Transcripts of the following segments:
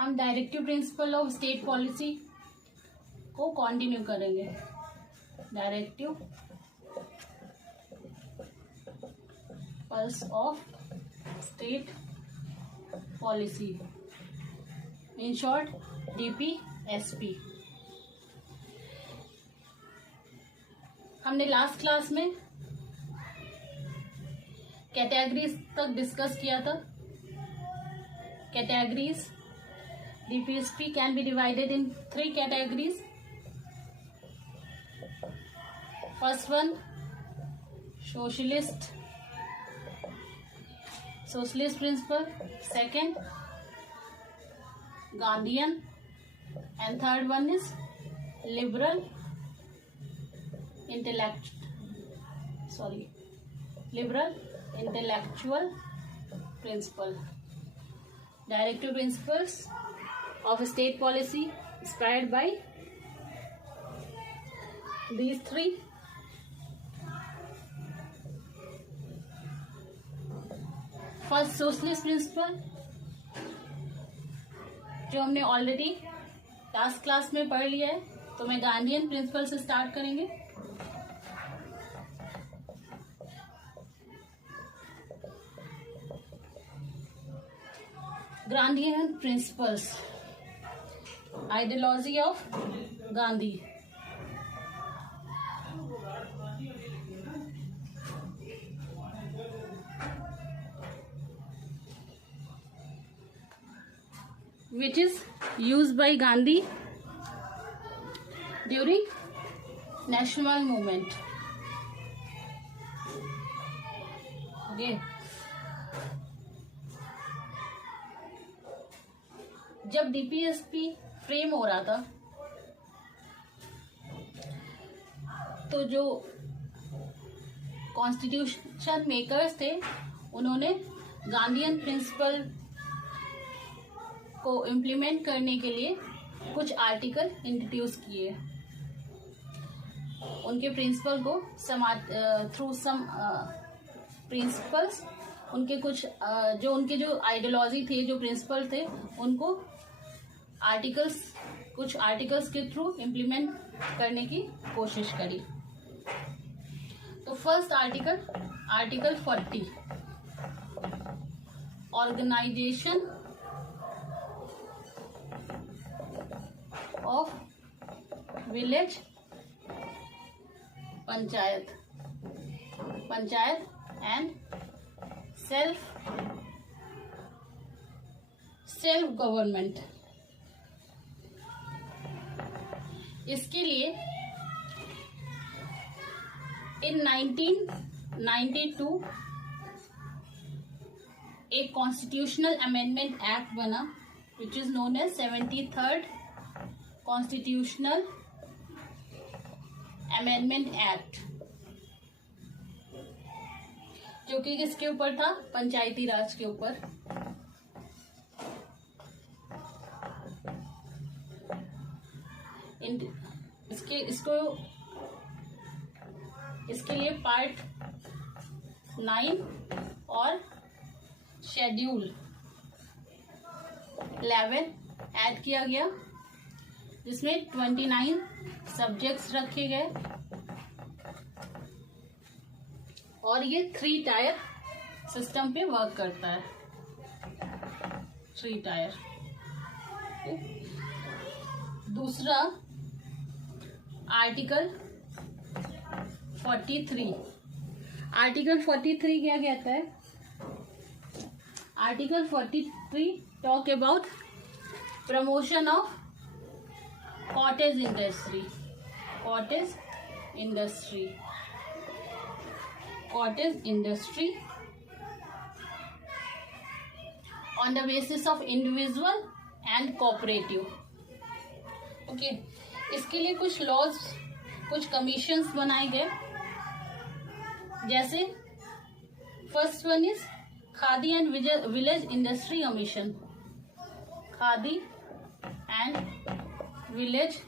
हम directive principle of state policy को continue करेंगे। Directive principles of state policy, in short DPSP। हमने last class में categories तक डिस्कस किया था। Categories DPSP can be divided in 3 categories. First one, socialist principle. Second, Gandhian, and third one is liberal intellectual principle. Directive principles of state policy inspired by these 3. First, socialist principle, जो हमने already last class में पढ़ लिया है, तो मैं Gandhian principal से start करेंगे। Gandhian principles, ideology of Gandhi. Which is used by Gandhi during national movement. Okay. जब DPSP फ्रेम हो रहा था तो जो कॉन्स्टिट्यूशन मेकर्स थे उन्होंने गांधीयन प्रिंसिपल को इम्प्लीमेंट करने के लिए कुछ आर्टिकल इंट्रोड्यूस किए। उनके प्रिंसिपल को थ्रू सम प्रिंसिपल्स, उनके कुछ जो आइडियोलॉजी थे, जो प्रिंसिपल थे, उनको कुछ आर्टिकल्स के थ्रू इम्प्लीमेंट करने की कोशिश करी। तो first article 40, organisation of village panchayat and self government. इसके लिए इन 1992 एक कॉन्स्टिट्यूशनल अमेंडमेंट एक्ट बना, which is known as 73rd constitutional amendment act, जो कि किसके ऊपर था? पंचायती राज के ऊपर। इसके लिए पार्ट 9 और शेड्यूल 11 ऐड किया गया, जिसमें 29 सब्जेक्ट्स रखे गए और ये 3 टायर सिस्टम पे वर्क करता है। 3 टायर। दूसरा आर्टिकल 43। आर्टिकल 43 क्या कहता है? Article 43 talk about promotion of cottage industry on the basis of individual and cooperative. Okay, इसके लिए कुछ लॉज, कुछ कमीशंस बनाए गए, जैसे first one is khadi and village industry commission, khadi and village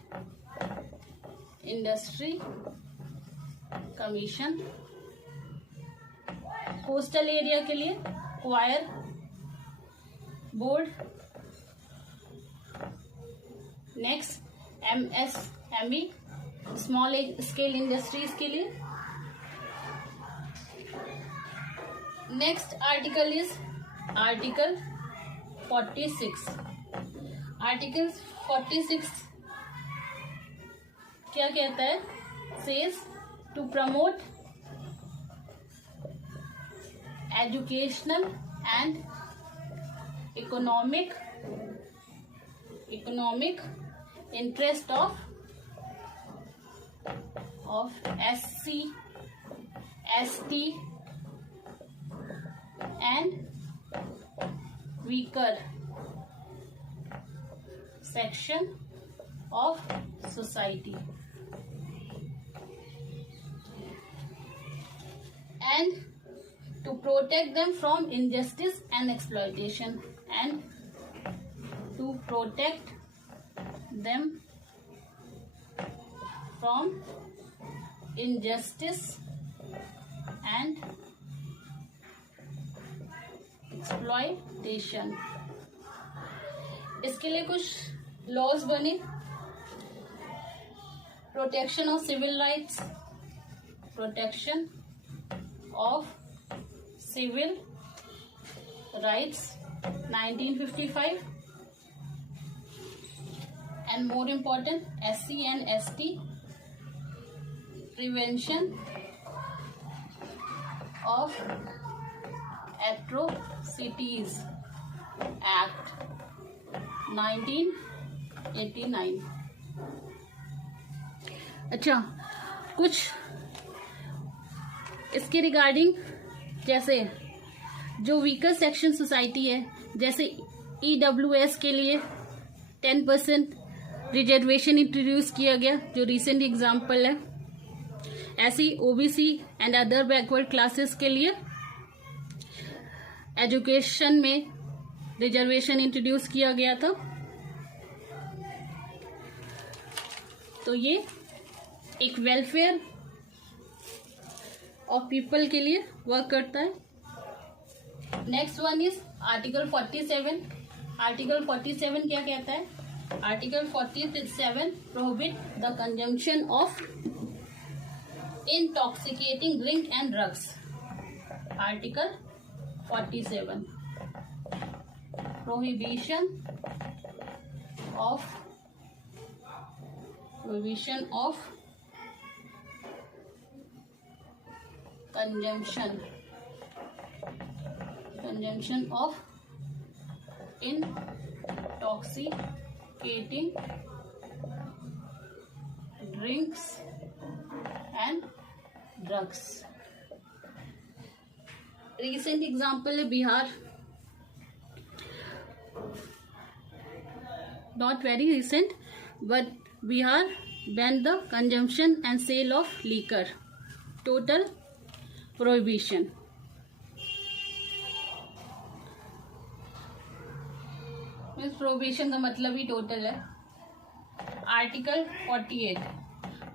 industry commission. Coastal area के लिए coir board, next MSME small scale industries के लिए। Next article is article 46। Article 46 क्या कहता है? Says to promote educational and economic interest of SC, ST and weaker section of society, and to protect them from injustice and exploitation, and to protect them from injustice and exploitation. इसके लिए कुछ laws बने। Protection of civil rights, protection of civil rights 1955, and more important SC and ST prevention of atrocities act 1989। अच्छा, कुछ इसके regarding, जैसे जो weaker section society है, जैसे EWS के लिए 10% रिजर्वेशन इंट्रोड्यूस किया गया, जो रिसेंट एग्जाम्पल है। ऐसी OBC and other backward classes के लिए एजुकेशन में रिजर्वेशन इंट्रोड्यूस किया गया था। तो ये एक वेलफेयर ऑफ पीपल के लिए वर्क करता है। Next one is article 47। Article 47 क्या कहता है? Article 47 prohibit the consumption of intoxicating drink and drugs। Article 47 prohibition of consumption of intoxicating drinks and drugs। recent example है Bihar, not very recent, but Bihar banned the consumption and sale of liquor, total prohibition। Means prohibition का मतलब ही total है। Article 48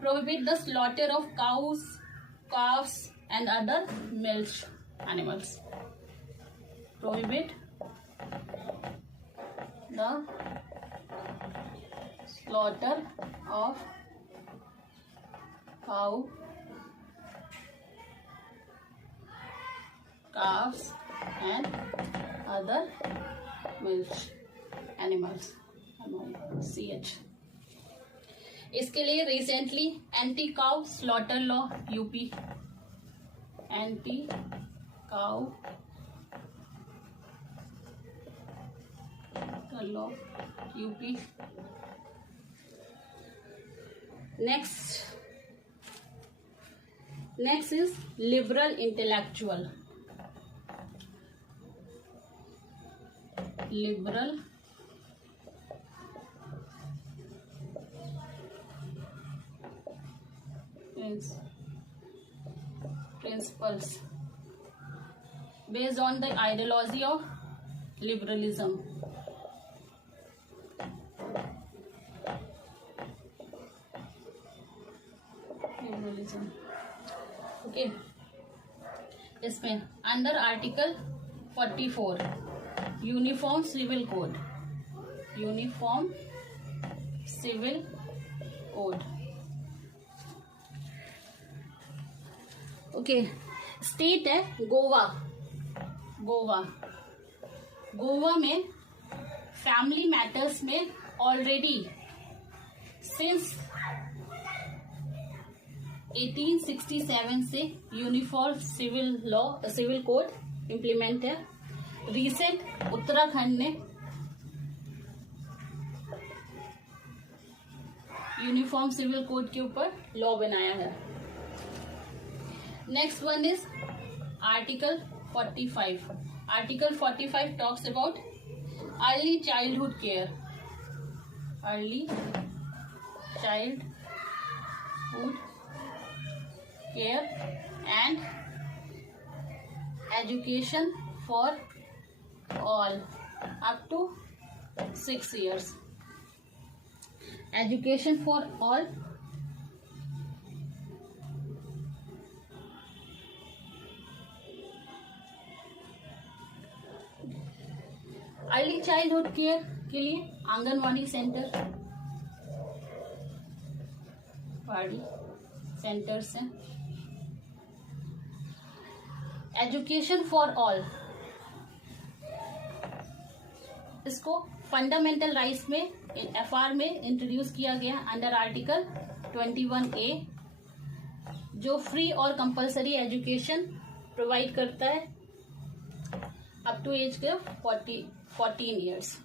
prohibit the slaughter of cows, calves and other milch animals। prohibit the slaughter of cow, calves and other milch animals। CH। इसके लिए recently anti cow slaughter law UP, anti cow law UP. Next is liberal intellectual. Liberal principles based on the ideology of liberalism। Okay, इसमें under article 44 uniform civil code civil code. Okay, state है गोवा। गोवा में family matters में already since 1867 से uniform civil code implement है। Recent Uttarakhand ने uniform civil code के ऊपर law बनाया है। Next one is article 45। Article 45 talks about early childhood care. Early childhood care and education for all up to 6 years। Education for all early childhood care के लिए anganwadi centres हैं। Education for all, इसको fundamental rights में FR में introduce किया गया under article 21A, जो free और कंपलसरी एजुकेशन प्रोवाइड करता है अप टू एज के 14 years।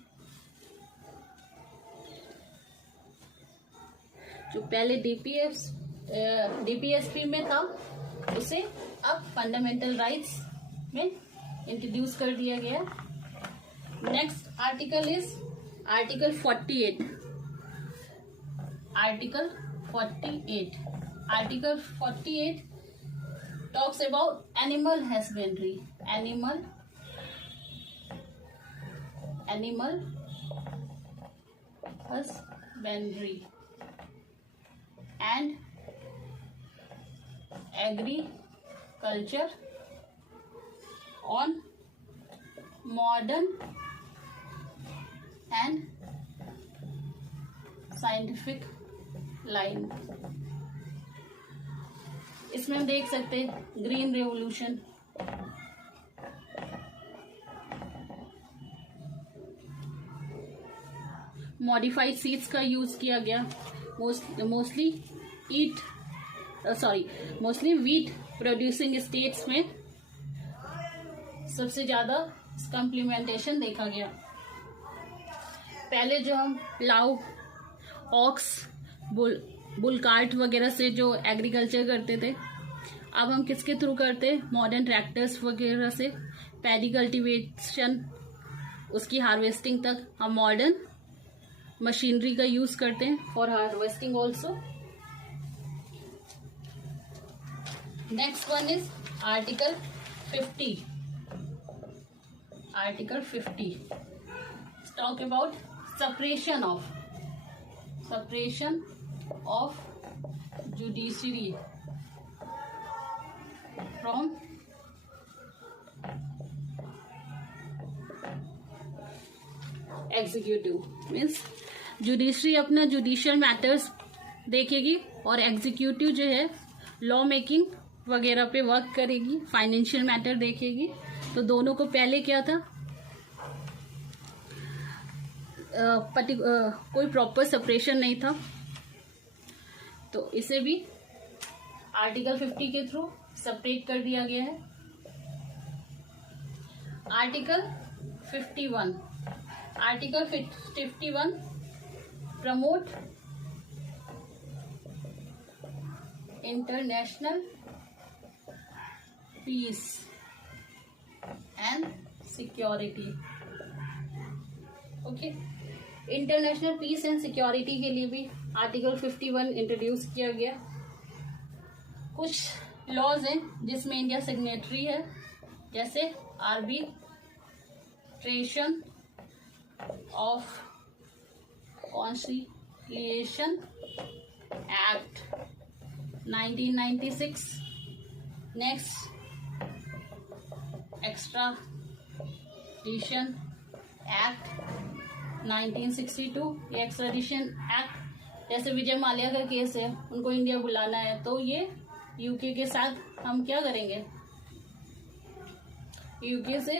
जो पहले DPSP में था उसे अब फंडामेंटल राइट्स में इंट्रोड्यूस कर दिया गया। Next article is article 48। Article 48 talks about animal husbandry. Animal husbandry and agriculture on modern and scientific line। इसमें हम देख सकते हैं ग्रीन रेवोल्यूशन, मॉडिफाइड सीड्स का यूज किया गया। मोस्टली वीट प्रोड्यूसिंग स्टेट्स में सबसे ज्यादा इसका इम्प्लीमेंटेशन देखा गया। पहले जो हम प्लाउ, ऑक्स, बुल कार्ट वगैरह से जो एग्रीकल्चर करते थे, अब हम किसके थ्रू करते हैं? मॉडर्न ट्रैक्टर्स वगैरह से पैडी कल्टीवेशन, उसकी हार्वेस्टिंग तक हम मॉडर्न मशीनरी का यूज करते हैं for harvesting also. Next one is article 50। Article 50 talk about separation of judiciary from executive। Means judiciary अपना जुडिशियल मैटर्स देखेगी और एग्जीक्यूटिव जो है लॉ मेकिंग वगैरह पे वर्क करेगी, फाइनेंशियल मैटर देखेगी। तो दोनों को पहले क्या था, कोई प्रॉपर सेपरेशन नहीं था, तो इसे भी आर्टिकल 50 के थ्रू सेपरेट कर दिया गया है। Article 51 promote international peace and security. Okay, international peace and security के लिए भी आर्टिकल 51 इंट्रोड्यूस किया गया। कुछ लॉज हैं जिसमें इंडिया सिग्नेटरी है, जैसे arbitration of conciliation act 1996। Next extradition act 1962। ये एक्स्ट्राडिशन एक्ट जैसे विजय माल्या का केस है, उनको इंडिया बुलाना है, तो ये यूके के साथ हम क्या करेंगे, यूके से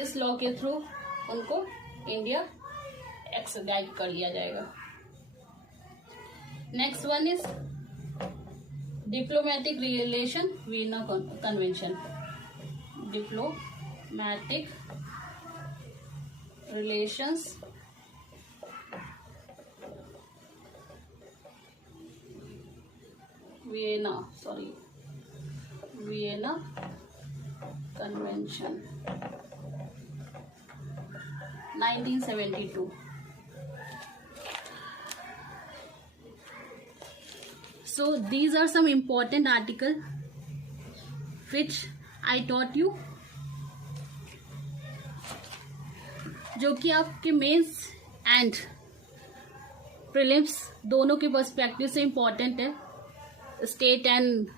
इस लॉ के थ्रू उनको इंडिया एक्सट्राडिट कर लिया जाएगा। Next one is diplomatic relation Veena convention. Diplomatic relations Vienna convention 1972। So these are some important articles which I taught you, जो कि आपके मेंस एंड प्रीलिम्स दोनों के पर्सपेक्टिव से इम्पोर्टेंट है, स्टेट एंड